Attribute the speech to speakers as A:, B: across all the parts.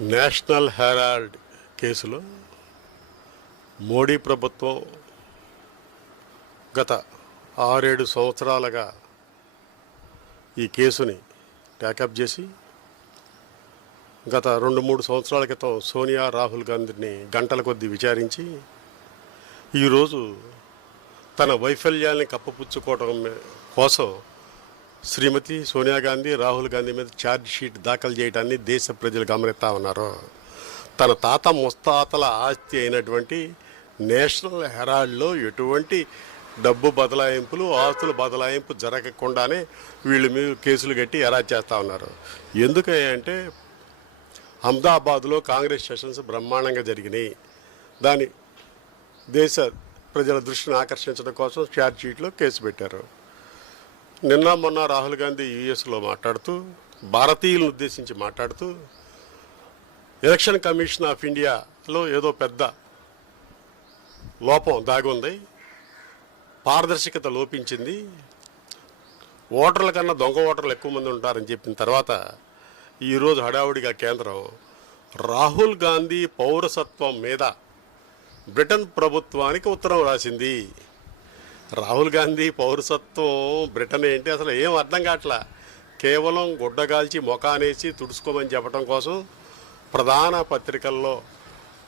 A: National Herald కేసులో మోడీ ప్రభుత్వం గత ఆరేడు సంవత్సరాలుగా ఈ కేసుని ట్యాకప్ చేసి గత రెండు మూడు సంవత్సరాల క్రితం సోనియా రాహుల్ గాంధీని గంటల కొద్దీ విచారించి ఈరోజు తన వైఫల్యాన్ని కప్పపుచ్చుకోవడం కోసం శ్రీమతి సోనియా గాంధీ రాహుల్ గాంధీ మీద ఛార్జ్ షీట్ దాఖలు చేయడాన్ని దేశ ప్రజలు గమనిస్తా ఉన్నారు. తన తాత ముస్తాతల ఆస్తి అయినటువంటి నేషనల్ హెరాల్డ్లో ఎటువంటి డబ్బు బదలాయింపులు ఆస్తుల బదలాయింపు జరగకుండానే వీళ్ళ మీద కేసులు కట్టి ఎరా చేస్తూ ఉన్నారు. ఎందుకంటే అహ్మదాబాద్లో కాంగ్రెస్ సెషన్స్ బ్రహ్మాండంగా జరిగినాయి. దాని దేశ ప్రజల దృష్టిని ఆకర్షించడం కోసం ఛార్జ్ షీట్లో కేసు పెట్టారు. నిన్న మొన్న రాహుల్ గాంధీ యుఎస్లో మాట్లాడుతూ భారతీయులను ఉద్దేశించి మాట్లాడుతూ ఎలక్షన్ కమిషన్ ఆఫ్ ఇండియాలో ఏదో పెద్ద లోపం దాగి ఉంది పారదర్శకత లోపించింది ఓటర్ల కన్నా దొంగ ఓటర్లు ఎక్కువ మంది ఉంటారని చెప్పిన తర్వాత ఈరోజు హడావుడిగా కేంద్రం రాహుల్ గాంధీ పౌరసత్వం మీద బ్రిటన్ ప్రభుత్వానికి ఉత్తరం రాసింది. రాహుల్ గాంధీ పౌరసత్వం బ్రిటన్ ఏంటి? అసలు ఏం అర్థం కావట్లా? కేవలం గుడ్డగాల్చి మొఖానేసి తుడుచుకోమని చెప్పడం కోసం ప్రధాన పత్రికల్లో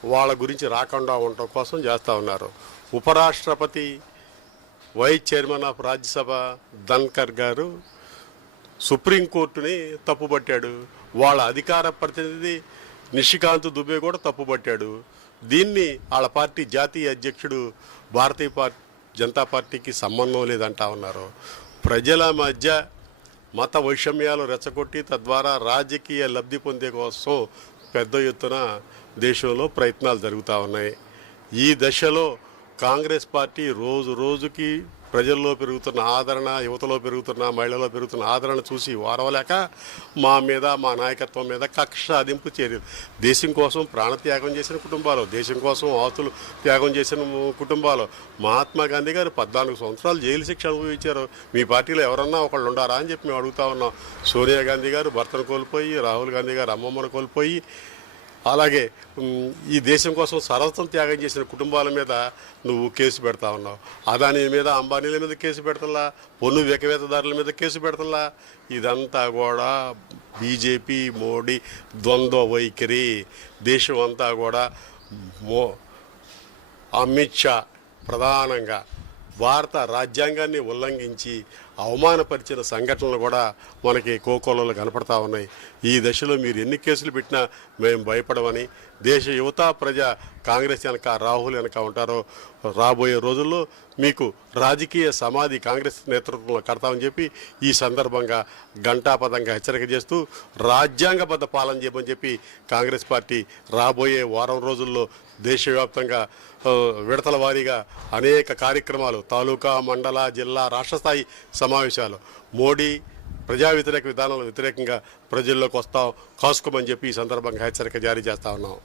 A: వాళ్ళ గురించి రాకుండా ఉండటం కోసం చేస్తూ ఉన్నారు. ఉపరాష్ట్రపతి vice chairman of Rajya Sabha Dhankhar గారు సుప్రీంకోర్టుని తప్పుపట్టాడు వాళ్ళ అధికార ప్రతినిధి నిషికాంత్ దుబే కూడా తప్పుపట్టాడు దీన్ని వాళ్ళ పార్టీ జాతీయ అధ్యక్షుడు భారతీయ పార్టీ జనతా పార్టీకి సంబంధం లేదంటా ఉన్నారు. ప్రజల మధ్య మత వైషమ్యాలు రెచ్చగొట్టి తద్వారా రాజకీయ లబ్ధి పొందే కోసం పెద్ద ఎత్తున దేశంలో ప్రయత్నాలు జరుగుతూ ఉన్నాయి. ఈ దశలో కాంగ్రెస్ పార్టీ రోజు రోజుకి ప్రజల్లో పెరుగుతున్న ఆదరణ యువతలో పెరుగుతున్న మహిళల్లో పెరుగుతున్న ఆదరణ చూసి వారవలేక మా మీద మా నాయకత్వం మీద కక్ష సాధింపు చేరింది. దేశం కోసం ప్రాణత్యాగం చేసిన కుటుంబాలు దేశం కోసం ఆస్తులు త్యాగం చేసిన కుటుంబాలు. మహాత్మా గాంధీ గారు పద్నాలుగు సంవత్సరాలు జైలు శిక్ష అనుభవించారు. మీ పార్టీలో ఎవరన్నా ఒకళ్ళు ఉండారా అని చెప్పి మేము అడుగుతా ఉన్నాం. సోనియా గాంధీ గారు భర్తను కోల్పోయి రాహుల్ గాంధీ గారు అమ్మమ్మను కోల్పోయి అలాగే ఈ దేశం కోసం సర్వస్వం త్యాగం చేసిన కుటుంబాల మీద నువ్వు కేసు పెడతా ఉన్నావు. అదాని మీద అంబానీల మీద కేసు పెడతలా పొన్ను వ్యకవేతదారుల మీద కేసు పెడతలా. ఇదంతా కూడా బీజేపీ మోడీ ద్వంద్వ వైఖరి. దేశం అంతా కూడా మో అమిత్ షా ప్రధానంగా భారత రాజ్యాంగాన్ని ఉల్లంఘించి అవమానపరిచిన సంఘటనలు కూడా మనకి కోకోలలో కనపడతా ఉన్నాయి. ఈ దశలో మీరు ఎన్ని కేసులు పెట్టినా మేము భయపడమని దేశ యువత ప్రజా కాంగ్రెస్ వెనక రాహుల్ వెనక ఉంటారో. రాబోయే రోజుల్లో మీకు రాజకీయ సమాధి కాంగ్రెస్ నేతృత్వంలో కడతామని చెప్పి ఈ సందర్భంగా ఘంటాపదంగా హెచ్చరిక చేస్తూ రాజ్యాంగబద్ధ పాలన చేయమని చెప్పి కాంగ్రెస్ పార్టీ రాబోయే వారం రోజుల్లో దేశవ్యాప్తంగా విడతల వారీగా అనేక కార్యక్రమాలు తాలూకా మండల జిల్లా రాష్ట్ర స్థాయి సమావేశాలు. మోడీ ప్రజా వ్యతిరేక విధానాల వ్యతిరేకంగా ప్రజల్లోకి వస్తాం కాసుకోమని చెప్పి ఈ సందర్భంగా హెచ్చరిక జారీ చేస్తా ఉన్నాం.